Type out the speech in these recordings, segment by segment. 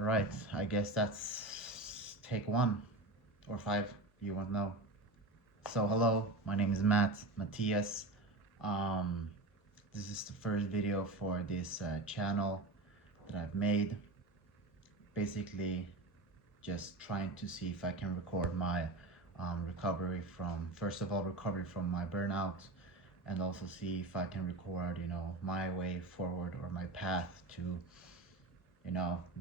All right, I guess that's take 1 or 5. You won't know. So hello, my name is Matthias. Um, this is the first video for this channel that I've made. Basically, just trying to see if I can record my recovery from, first of all, recovery from my burnout, and also see if I can record, my way forward or my path to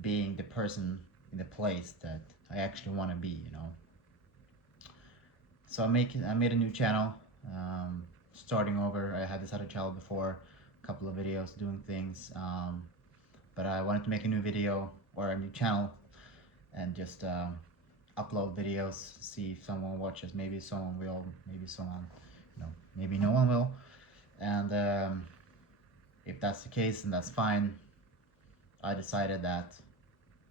being the person in the place that I actually want to be. So I made a new channel, starting over. I had this other channel before, a couple of videos doing things, but I wanted to make a new video or a new channel and just upload videos, see if someone watches. Maybe someone will, maybe someone, maybe no one will. And if that's the case, then that's fine. I decided that,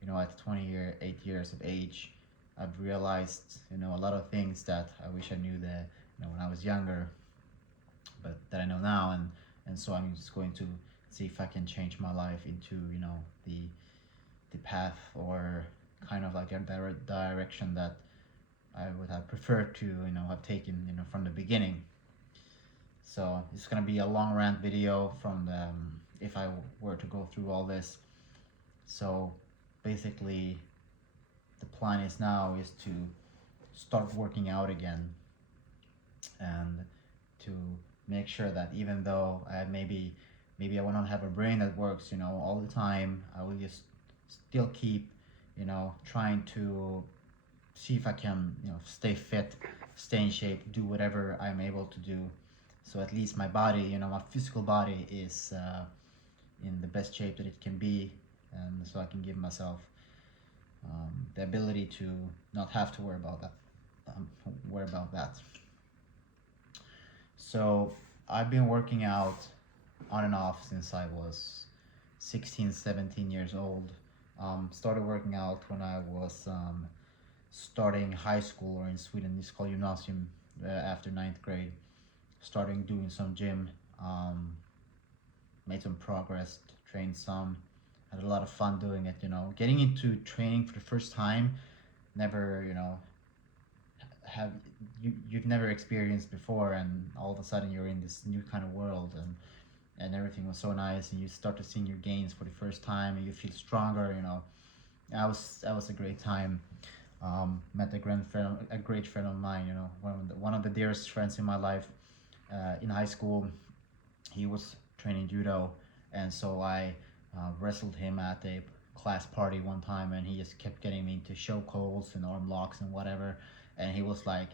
at 28 years of age, I've realized, a lot of things that I wish I knew that, when I was younger, but that I know now, and so I'm just going to see if I can change my life into, the path or kind of like a direction that I would have preferred to, have taken, from the beginning. So it's gonna be a long rant video from the, if I were to go through all this. So basically, the plan is now is to start working out again, and to make sure that even though I maybe I will not have a brain that works, all the time, I will just still keep, trying to see if I can, stay fit, stay in shape, do whatever I'm able to do. So at least my body, my physical body is in the best shape that it can be, and so I can give myself the ability to not have to worry about that. So I've been working out on and off since I was 16, 17 years old. Started working out when I was starting high school, or in Sweden it's called gymnasium, after 9th grade. Starting doing some gym, made some progress, trained some, had a lot of fun doing it. Getting into training for the first time, never, have you've never experienced before, and all of a sudden you're in this new kind of world, and everything was so nice, and you start to see your gains for the first time, and you feel stronger. That was a great time. Met a great friend of mine, one of the dearest friends in my life, in high school. He was training judo, and so I wrestled him at a class party one time, and he just kept getting me into choke holds and arm locks and whatever. And he was like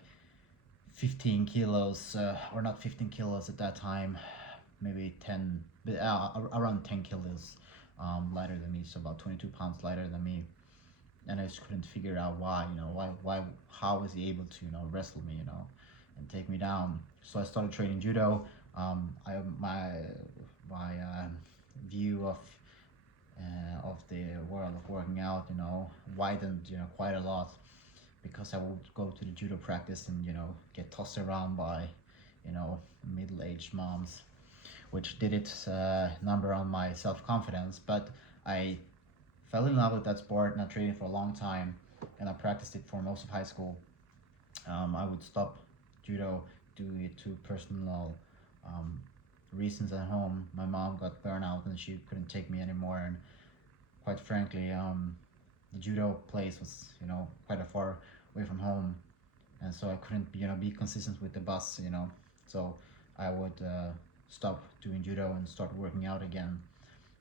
15 kilos, or not 15 kilos at that time, maybe 10, around 10 kilos lighter than me, so about 22 pounds lighter than me. And I just couldn't figure out why, how was he able to, wrestle me, and take me down. So I started training judo. My view of the world of working out, widened, quite a lot, because I would go to the judo practice and, get tossed around by, middle-aged moms, which did its number on my self-confidence. But I fell in love with that sport, and I trained it for a long time, and I practiced it for most of high school. I would stop judo due to personal reasons at home. My mom got burnout and she couldn't take me anymore, and quite frankly, the judo place was, quite a far away from home, and so I couldn't, be consistent with the bus, so I would stop doing judo and start working out again.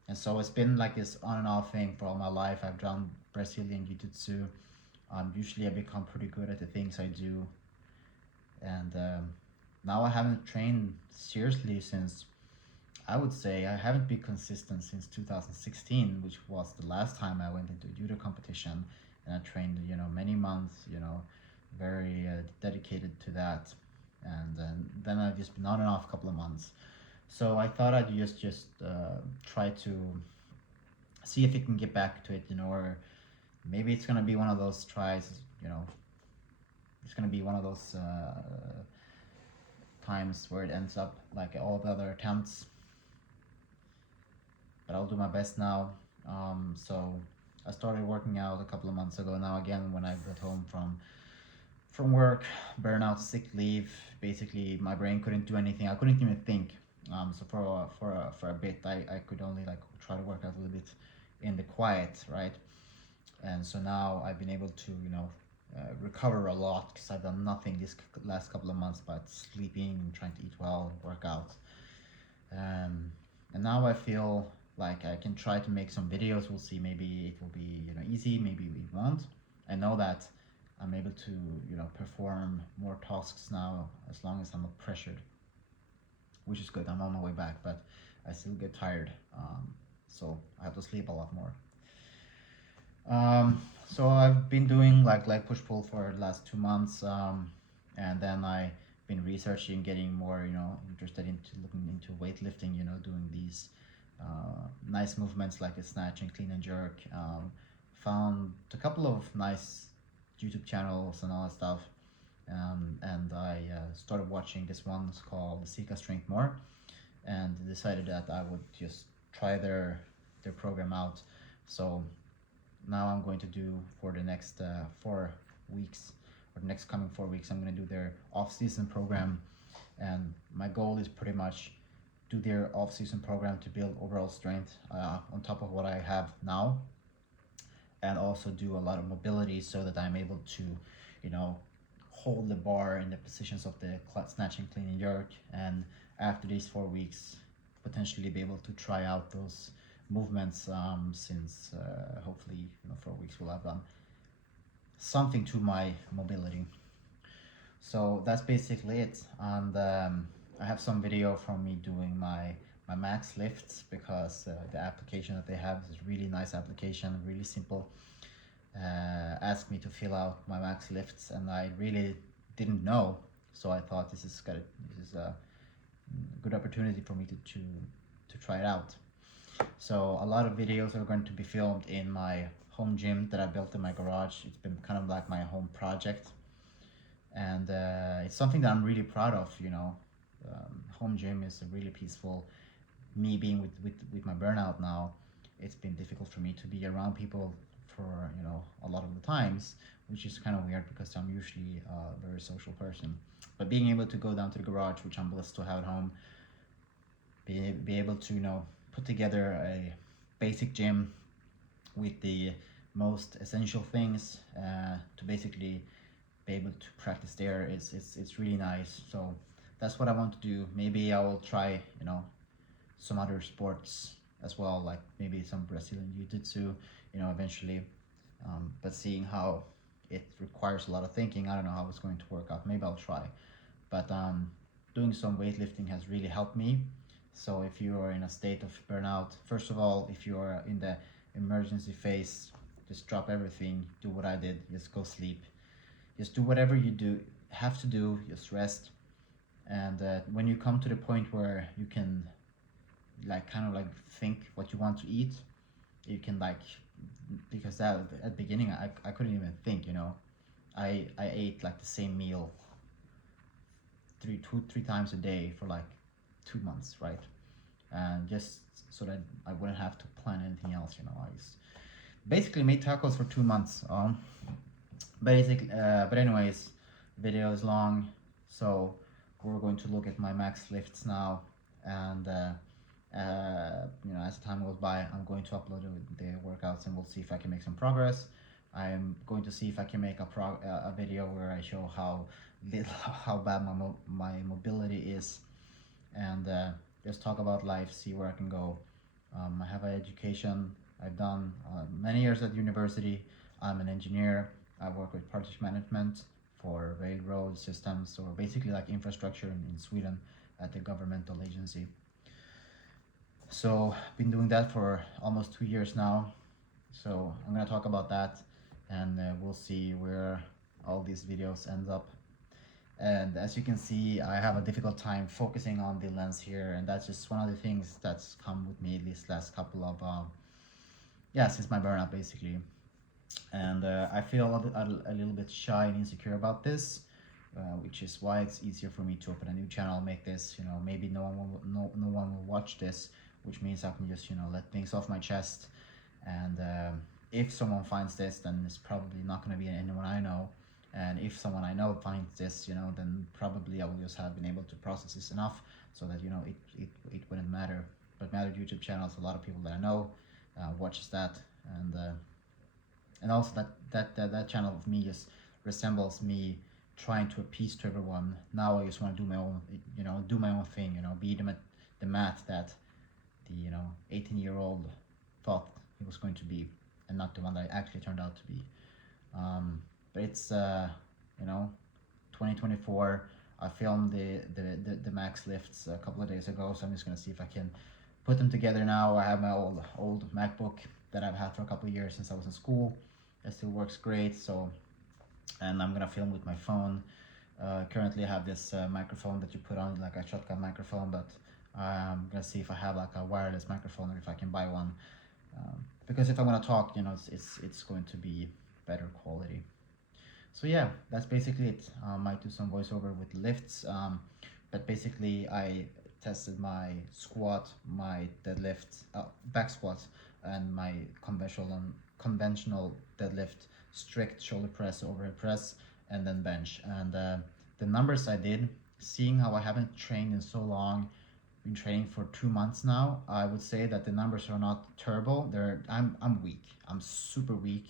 And so it's been like this on and off thing for all my life. I've done Brazilian Jiu-Jitsu. Usually I become pretty good at the things I do, and now I haven't trained seriously since, I would say I haven't been consistent since 2016, which was the last time I went into a judo competition, and I trained, many months, very dedicated to that, and then I've just been on and off a couple of months. So I thought I'd just try to see if you can get back to it, or maybe it's gonna be one of those tries, it's gonna be one of those times where it ends up like all the other attempts. But I'll do my best now. So I started working out a couple of months ago. Now again, when I got home from work, burnout, sick leave, basically my brain couldn't do anything. I couldn't even think. So for a bit, I could only like try to work out a little bit in the quiet, right? And so now I've been able to, recover a lot because I've done nothing this last couple of months but sleeping and trying to eat well and work out. And now I feel like I can try to make some videos. We'll see. Maybe it will be easy. Maybe it won't. I know that I'm able to perform more tasks now as long as I'm not pressured, which is good. I'm on my way back, but I still get tired. So I have to sleep a lot more. So I've been doing like leg push pull for the last 2 months, and then I've been researching, getting more interested into looking into weightlifting. Doing these nice movements like a snatch and clean and jerk. Found a couple of nice YouTube channels and all that stuff, and I started watching this one. It's called Sika Strength More, and decided that I would just try their program out. So now I'm going to do for the next 4 weeks, or the next coming 4 weeks, I'm going to do their off-season program. And my goal is pretty much do their off-season program to build overall strength on top of what I have now, and also do a lot of mobility so that I'm able to hold the bar in the positions of the snatch and clean and jerk. And after these 4 weeks, potentially be able to try out those movements, since hopefully 4 weeks will have done something to my mobility. So that's basically it. And I have some video from me doing my max lifts, because the application that they have is a really nice application, really simple. Asked me to fill out my max lifts, and I really didn't know, so I thought this is a good opportunity for me to try it out. So a lot of videos are going to be filmed in my home gym that I built in my garage. It's been kind of like my home project, and it's something that I'm really proud of. Home gym is really peaceful. Me being with my burnout now, it's been difficult for me to be around people for a lot of the times, which is kind of weird because I'm usually a very social person. But being able to go down to the garage, which I'm blessed to have at home, be able to put together a basic gym with the most essential things to basically be able to practice there, it's really nice. So that's what I want to do. Maybe I will try some other sports as well, like maybe some Brazilian jiu-jitsu eventually, but seeing how it requires a lot of thinking, I don't know how it's going to work out. Maybe I'll try, but doing some weightlifting has really helped me. So if you are in a state of burnout, first of all, if you are in the emergency phase, just drop everything, do what I did, just go sleep, just do whatever you have to do, just rest. And when you come to the point where you can kind of think what you want to eat, you can because at the beginning I couldn't even think. I ate the same meal three times a day for 2 months, right? And just so that I wouldn't have to plan anything else. I basically made tacos for 2 months. But anyways, video is long, so we're going to look at my max lifts now, and as time goes by, I'm going to upload the workouts, and we'll see if I can make some progress. I'm going to see if I can make a video where I show how bad my mobility is, and just talk about life, see where I can go. I have an education. I've done many years at university. I'm an engineer. I work with project management for railroad systems, or basically infrastructure in Sweden at the governmental agency. So been doing that for almost 2 years now. So I'm gonna talk about that, and we'll see where all these videos ends up. And as you can see, I have a difficult time focusing on the lens here, and that's just one of the things that's come with me these last couple of since my burnout basically. And I feel a little bit shy and insecure about this, which is why it's easier for me to open a new channel, make this, maybe no one will watch this, which means I can just let things off my chest, and if someone finds this, then it's probably not going to be anyone I know. And if someone I know finds this, you know, then probably I will just have been able to process this enough so that, you know, it wouldn't matter. But my other YouTube channels, a lot of people that I know watches that, and also that channel of me just resembles me trying to appease to everyone. Now I just want to do my own, you know, do my own thing, you know, be the Matt that the, you know, 18-year-old thought he was going to be, and not the one that I actually turned out to be. But it's you know, 2024. I filmed the max lifts a couple of days ago, so I'm just gonna see if I can put them together now. I have my old MacBook that I've had for a couple of years since I was in school. It still works great. So, and I'm gonna film with my phone. Currently I have this microphone that you put on, like a shotgun microphone, but I'm gonna see if I have like a wireless microphone or if I can buy one. Because if I'm gonna talk, you know, it's going to be better quality. So yeah, that's basically it. Might do some voiceover with lifts, but basically I tested my squat, my deadlift, back squat, and my conventional deadlift, strict shoulder press, overhead press, and then bench. And the numbers I did, seeing how I haven't trained in so long, been training for 2 months now, I would say that the numbers are not terrible. I'm weak. I'm super weak.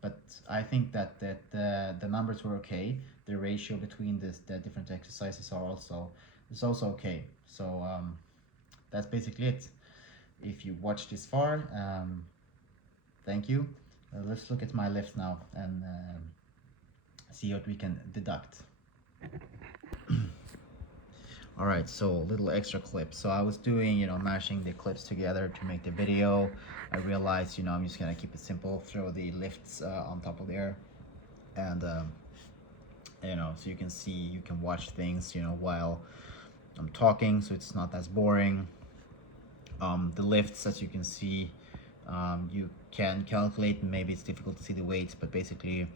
But I think that the numbers were okay. The ratio between the different exercises is also okay. So that's basically it. If you watched this far, thank you. Let's look at my lifts now and see what we can deduct. All right, so little extra clip. So I was doing, you know, mashing the clips together to make the video. I realized, you know, I'm just gonna keep it simple, throw the lifts on top of there, and you know, so you can see, you can watch things, you know, while I'm talking, so it's not as boring. The lifts, as you can see, you can calculate, and maybe it's difficult to see the weights, but basically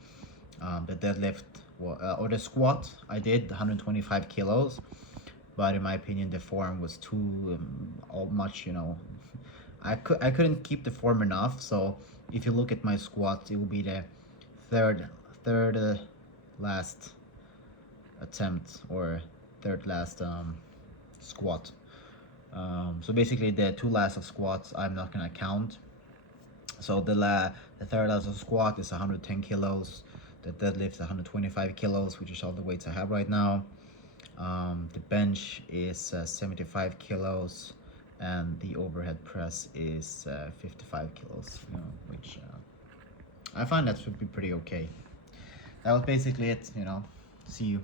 the deadlift or the squat I did 125 kilos. But in my opinion, the form was too much, you know. I couldn't keep the form enough. So if you look at my squat, it will be the third last attempt, or third last squat. So basically, the two last of squats I'm not gonna count. So the third last of squat is 110 kilos. The deadlift is 125 kilos, which is all the weights I have right now. The bench is 75 kilos, and the overhead press is 55 kilos, you know, which I find that should be pretty okay. That was basically it, you know. See you.